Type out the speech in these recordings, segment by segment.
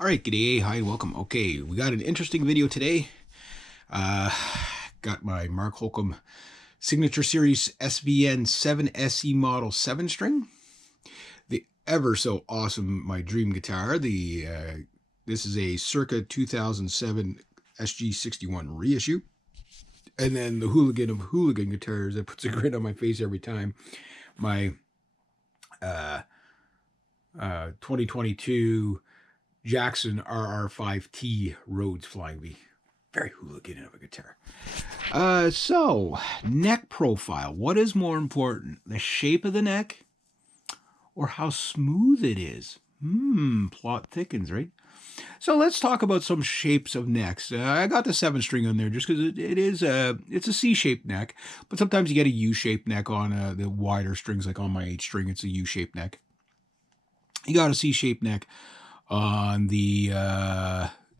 All right, g'day, hi, and welcome. Okay, we got an interesting video today. Uh, got my Mark Holcomb Signature Series SVN 7 SE Model 7 string. The ever so awesome My Dream guitar. This is a circa 2007 SG61 reissue. And then the hooligan of hooligan guitars that puts a grin on my face every time. My 2022 Jackson RR5T Rhodes Flying V. Very hooligan of a guitar. So, neck profile. What is more important? The shape of the neck or how smooth it is? Plot thickens, right? So let's talk about some shapes of necks. I got the 7 string on there just because it's a C-shaped neck, but sometimes you get a U-shaped neck on the wider strings, like on my 8 string, it's a U-shaped neck. You got a C-shaped neck on the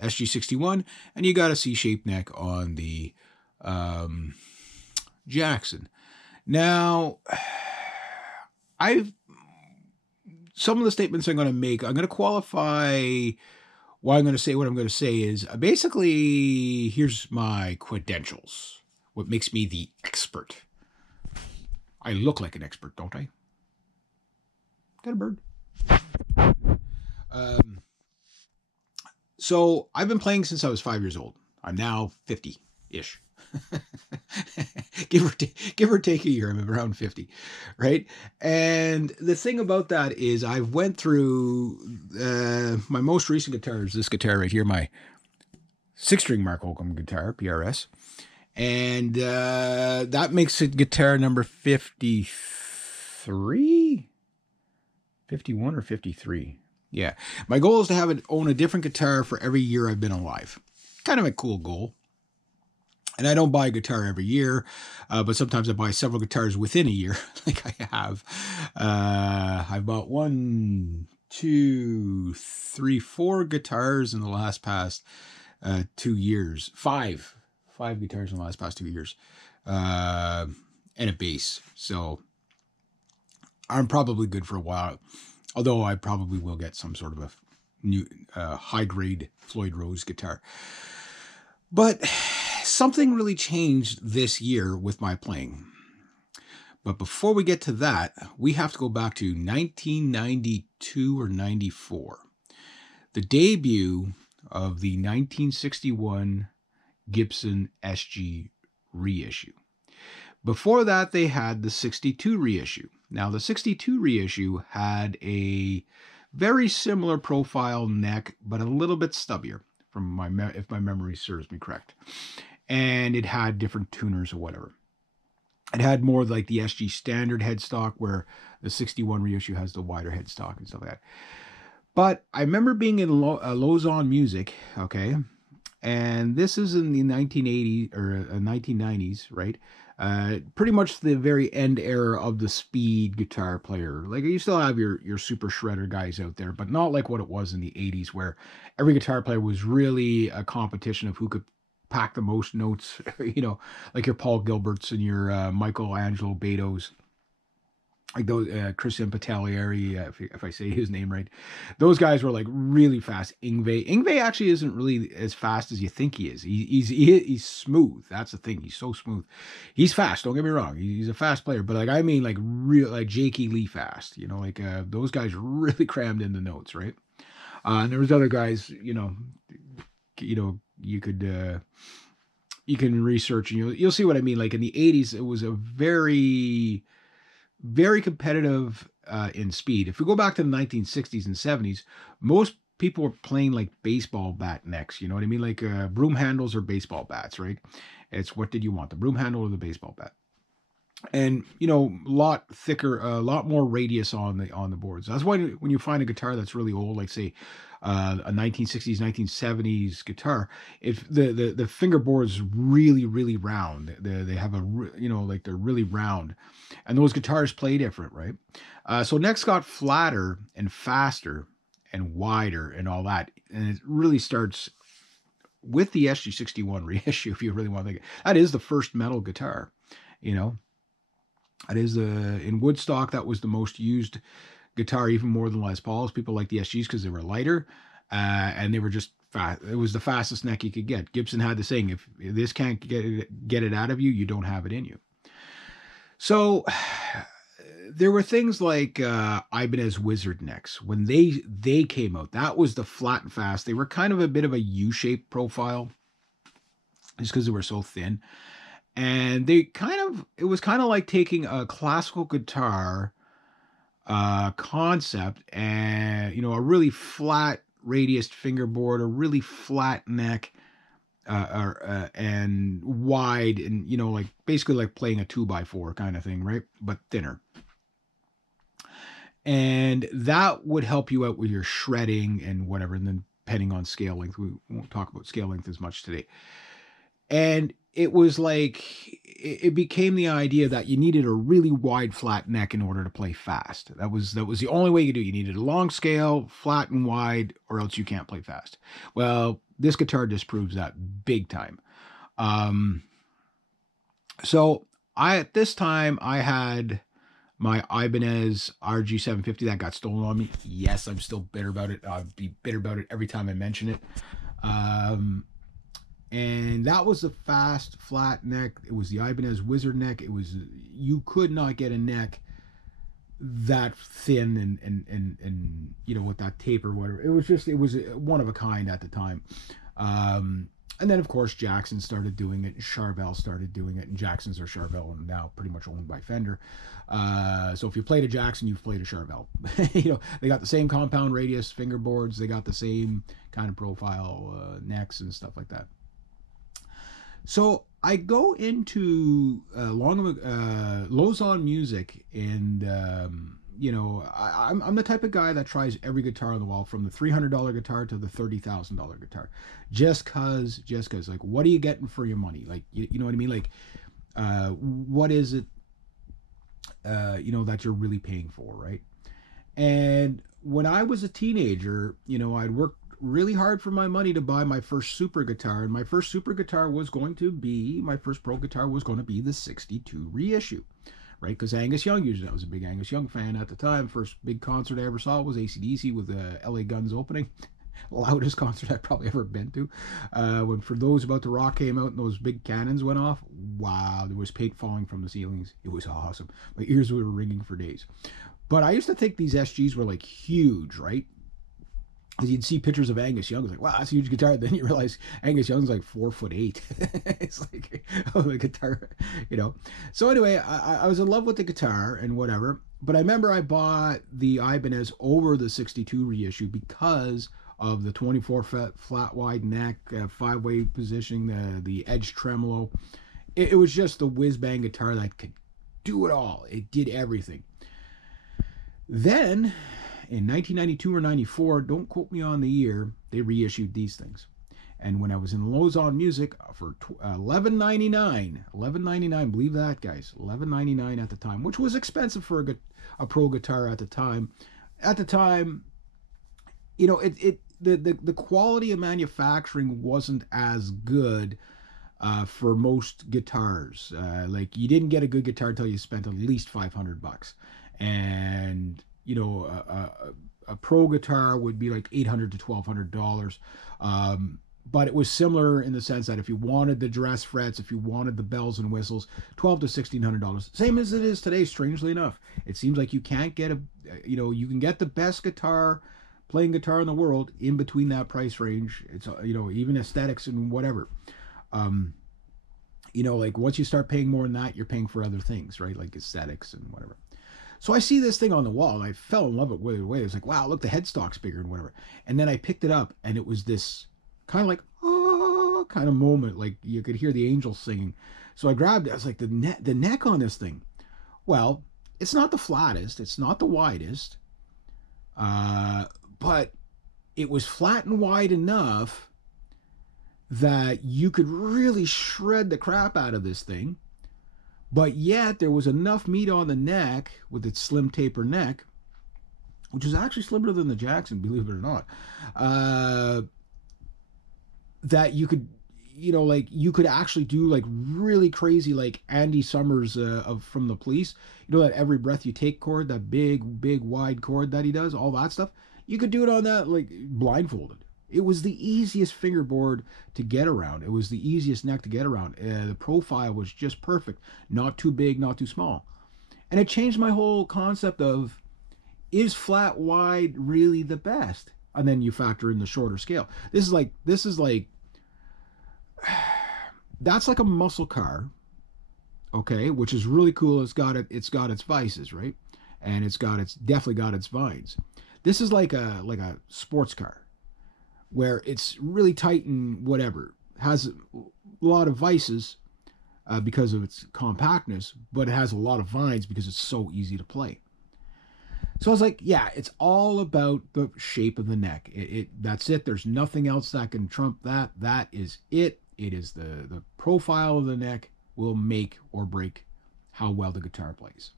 SG61, and you got a C-shaped neck on the Jackson. Now, some of the statements I'm going to make, I'm going to qualify why I'm going to say what I'm going to say is basically, here's my credentials. What makes me the expert. I look like an expert, don't I? Got a bird. So I've been playing since I was 5 years old. I'm now 50-ish. give or take a year, I'm around 50, right? And the thing about that is I went through my most recent guitar is this guitar right here, my 6-string Mark Holcomb guitar, PRS. And that makes it guitar number 53? 51 or 53? Yeah. My goal is to own a different guitar for every year I've been alive. Kind of a cool goal. And I don't buy a guitar every year, but sometimes I buy several guitars within a year, like I have. I've bought 1, 2, 3, 4 guitars in the last past 2 years. Five guitars in the last past 2 years, and a bass. So I'm probably good for a while. Although I probably will get some sort of a new high-grade Floyd Rose guitar. But something really changed this year with my playing. But before we get to that, we have to go back to 1992 or 94. The debut of the 1961 Gibson SG reissue. Before that, they had the 62 reissue. Now, the 62 reissue had a very similar profile neck, but a little bit stubbier, if my memory serves me correct. And it had different tuners or whatever. It had more like the SG standard headstock, where the 61 reissue has the wider headstock and stuff like that. But I remember being in Lausanne Music, okay? And this is in the 1980s or 1990s, right? Pretty much the very end era of the speed guitar player. Like, you still have your super shredder guys out there, but not like what it was in the 80s, where every guitar player was really a competition of who could pack the most notes, like your Paul Gilberts and your Michelangelo Beto's. Like those Christian Patalieri, if I say his name right, those guys were like really fast. Ingve actually isn't really as fast as you think he is. He's smooth. That's the thing. He's so smooth. He's fast. Don't get me wrong. He's a fast player, but like I mean, like real like Jakey Lee fast. Those guys really crammed in the notes, right? And there was other guys. You could. You can research and you'll see what I mean. Like in the 80s, it was a very competitive in speed. If we go back to the 1960s and 70s, most people were playing like baseball bat necks. You know what I mean? Like broom handles or baseball bats, right? It's what did you want, the broom handle or the baseball bat? And a lot thicker, a lot more radius on the boards. That's why when you find a guitar that's really old, like say a 1960s, 1970s guitar, if the fingerboard's really round, they have like they're really round, and those guitars play different, right? So necks got flatter and faster and wider and all that, and it really starts with the SG61 reissue. If you really want to think, that is the first metal guitar, It is in Woodstock, that was the most used guitar, even more than Les Pauls. People like the SGs because they were lighter. and they were just fast. It was the fastest neck you could get. Gibson had the saying, if this can't get it out of you, you don't have it in you. So there were things like Ibanez Wizard necks. When they came out, that was the flat and fast. They were kind of a bit of a U-shaped profile just because they were so thin. And it was kind of like taking a classical guitar concept and, a really flat radius fingerboard, a really flat neck, and wide, and like basically like playing a 2x4 kind of thing, right? But thinner. And that would help you out with your shredding and whatever. And then depending on scale length, we won't talk about scale length as much today. And it was like, it became the idea that you needed a really wide, flat neck in order to play fast. That was the only way you could do it. You needed a long scale, flat and wide, or else you can't play fast. Well, this guitar disproves that big time. So at this time, I had my Ibanez RG750 that got stolen on me. Yes, I'm still bitter about it. I'll be bitter about it every time I mention it. And that was the fast, flat neck. It was the Ibanez Wizard neck. You could not get a neck that thin and with that taper, whatever. It was one of a kind at the time. And then of course Jackson started doing it, and Charvel started doing it, and Jacksons are Charvel and now pretty much owned by Fender. So if you played a Jackson, you've played a Charvel. They got the same compound radius fingerboards. They got the same kind of profile necks and stuff like that. So I go into Lausanne Music, and I'm the type of guy that tries every guitar on the wall, from the $300 guitar to the $30,000 guitar, just cause like, what are you getting for your money? Like, you know what I mean? Like, what is it, that you're really paying for, right? And when I was a teenager, I'd worked really hard for my money to buy my first super guitar, and my first super guitar was going to be, my first pro guitar was going to be the 62 reissue, right? Because Angus Young used it. I was a big Angus Young fan at the time. First big concert I ever saw was AC/DC with the LA Guns opening. Loudest concert I've probably ever been to. When For Those About to Rock came out and those big cannons went off, wow, there was paint falling from the ceilings. It was awesome. My ears were ringing for days. But I used to think these SGs were like huge, right? You'd see pictures of Angus Young, like, wow, that's a huge guitar. Then you realize Angus Young's like 4'8". It's like, oh, the guitar, So anyway, I was in love with the guitar and whatever. But I remember I bought the Ibanez over the 62 reissue because of the 24 flat wide neck, 5-way positioning, the edge tremolo. It was just the whiz bang guitar that could do it all. It did everything. Then in 1992 or 94, don't quote me on the year, they reissued these things. And when I was in Lausanne Music for $11.99, believe that, guys, $11.99 at the time, which was expensive for a pro guitar at the time. At the time, the quality of manufacturing wasn't as good for most guitars. Like, you didn't get a good guitar until you spent at least $500, and a pro guitar would be like $800 to $1,200. But it was similar in the sense that if you wanted the dress frets, if you wanted the bells and whistles, $1,200 to $1,600. Same as it is today, strangely enough. It seems like you can't get you can get the best playing guitar in the world in between that price range. It's, even aesthetics and whatever. Like, once you start paying more than that, you're paying for other things, right? Like aesthetics and whatever. So I see this thing on the wall, and I fell in love with it right away. I was like, wow, look, the headstock's bigger and whatever. And then I picked it up, and it was this kind of like, oh, kind of moment. Like, you could hear the angels singing. So I grabbed it. I was like, the neck on this thing. Well, it's not the flattest. It's not the widest. But it was flat and wide enough that you could really shred the crap out of this thing. But yet there was enough meat on the neck with its slim taper neck, which is actually slimmer than the Jackson, believe it or not, that you could, you could actually do like really crazy, like Andy Summers from The Police, that Every Breath You Take chord, that big wide chord that he does, all that stuff. You could do it on that like blindfolded. It was the easiest fingerboard to get around. It was the easiest neck to get around. The profile was just perfect. Not too big, not too small. And it changed my whole concept of, is flat wide really the best? And then you factor in the shorter scale. This is like that's like a muscle car, okay, which is really cool. It's got its vices, right? And it's definitely got its vines. This is like a sports car where it's really tight and whatever, has a lot of vices because of its compactness, but it has a lot of vines because it's so easy to play. So I was like, yeah, it's all about the shape of the neck. That's it. There's nothing else that can trump that. That is it. It is the profile of the neck will make or break how well the guitar plays.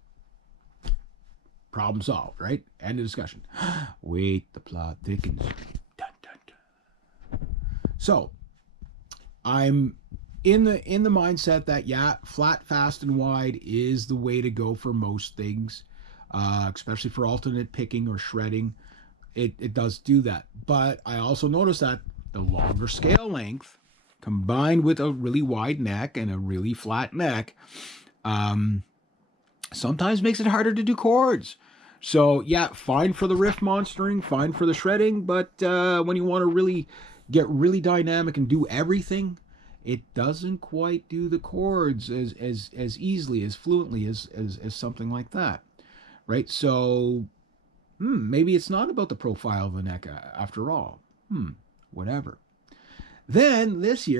Problem solved, right? End of discussion. Wait, the plot thickens. Dun, dun, dun. So I'm in the mindset that, yeah, flat, fast, and wide is the way to go for most things, especially for alternate picking or shredding. It does do that. But I also noticed that the longer scale length combined with a really wide neck and a really flat neck sometimes makes it harder to do chords. So yeah, fine for the riff monstering, fine for the shredding, but when you want to really get really dynamic and do everything, it doesn't quite do the chords as easily, as fluently as something like that, right? So maybe it's not about the profile of the neck after all. Whatever. Then this year,